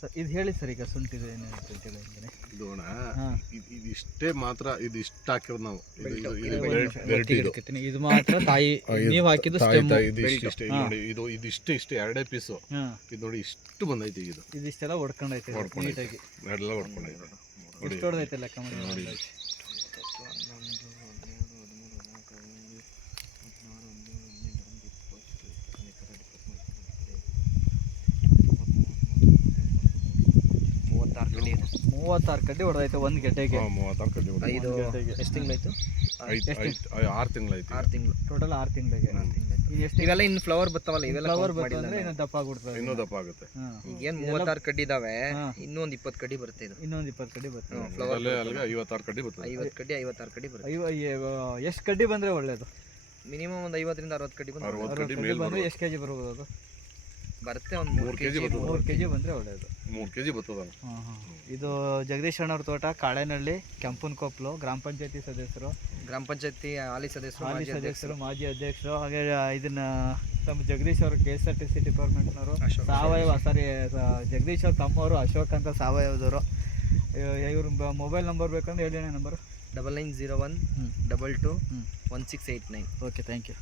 Sir ಇದು ಹೇಳಿ sir, ಈಗ ಶುಂಠಿದು ಏನೇನು ಅಂತೇಳಿ ಇದು ಅಣ್ಣ, ಹಾಂ ಇದಿಷ್ಟೇ ಮಾತ್ರ, ಇದು ಇಷ್ಟು ಹಾಕಿರೋದು ನಾವು. ಇದು ಮಾತ್ರ ತಾಯಿ ನೀವು ಹಾಕಿದ್ದು ಸ್ಟೆಮ್. ಇದಿಷ್ಟೇ ನೋಡಿ, ಇದಿಷ್ಟೇ ಎರಡೇ ಪೀಸು. ಇದು ನೋಡಿ ಇಷ್ಟು ಬಂದೈತಿ. ಇದಿಷ್ಟೆಲ್ಲ ಹೊಡ್ಕೊಂಡೈತೆ ನೀಟಾಗಿ, ಎಲ್ಲ ಹೊಡ್ಕೊಂಡೈತೆ. ಎಷ್ಟು ಹೊಡೆದೈತೆ ಲೆಕ್ಕ ಮಾಡಿ ನೋಡಿ. 36 ಕಡ್ಡಿ ಹೊಡೆದೈತೆ ಒಂದು ಗೆಡ್ಡೆಗೆ. 36 ಕಡ್ಡಿ ಹೊಡೆದೈತೆ. ಎಷ್ಟು ತಿಂಗಳಾಯ್ತು? 6 ತಿಂಗಳಾಯ್ತು. 6 ತಿಂಗಳು ಟೋಟಲ್ 6 ತಿಂಗಳಿಗೆ. ಇವೆಲ್ಲ ಇನ್ನು ಫ್ಲವರ್ ಬರ್ತಾವಲ್ಲ, ಇವೆಲ್ಲ ಫ್ಲವರ್ ಬಂದ್ರೆ ಇನ್ನೂ ದಪ್ಪ ಆಗ್ಬಿಡ್ತದೆ. ಇನ್ನೂ ದಪ್ಪ ಆಗುತ್ತೆ. ಏನು 36 ಕಡ್ಡಿ ಇದಾವೆ, ಇನ್ನೂ ಒಂದು 20 ಕಡ್ಡಿ ಬರುತ್ತೆ. ಇದು ಇನ್ನೊಂದು 20 ಕಡ್ಡಿ ಬರ್ತದೆ. ಫ್ಲವರ್ 56 ಕಡ್ಡಿ ಬರ್ತದೆ. 50 ಕಡ್ಡಿ 56 ಕಡ್ಡಿ ಬರುತ್ತೆ. ಎಷ್ಟು ಕಡ್ಡಿ ಬಂದರೆ ಒಳ್ಳೇದು? ಮಿನಿಮಮ್ ಒಂದು 50ರಿಂದ 60 ಕಡ್ಡಿ ಬಂದ್ರೆ 60 ಕಡ್ಡಿ ಕಡ್ಡಿ ಬಂದರೆ ಎಷ್ಟು ಕೆಜಿ ಬರ್ಬೋದು? ಅದು ಬರುತ್ತೆ ಒಂದು 3 ಕೆಜಿ. 3 ಕೆಜಿ ಬಂದರೆ ಒಳ್ಳೇದು. 3 ಕೆಜಿ ಬರ್ತದ. ಇದು ಜಗದೀಶ್ ಅಣ್ಣವ್ರ ತೋಟ, ಕಾಳೆನಹಳ್ಳಿ, ಕೆಂಪನಕೊಪ್ಪಲು, ಗ್ರಾಮ ಪಂಚಾಯತಿ ಸದಸ್ಯರು, ಗ್ರಾಮ ಪಂಚಾಯತಿ ಹಾಲಿ ಸದಸ್ಯರು, ಮಾಜಿ ಅಧ್ಯಕ್ಷರು. ಹಾಗೆ ಇದನ್ನ ತಮ್ಮ ಜಗದೀಶ್ ಅವರು KSRTC ಡಿಪಾರ್ಟ್ಮೆಂಟ್ನವರು, ಸಾವಯವ ಜಗದೀಶ್ ಅವ್ರ ತಮ್ಮವರು ಅಶೋಕ್ ಅಂತ ಸಾವಯವದವರು. ಇವ್ರ ಮೊಬೈಲ್ ನಂಬರ್ ಬೇಕಂದ್ರೆ ಹೇಳಿ ನಂಬರು. 9901 22 1689. Okay, thank you.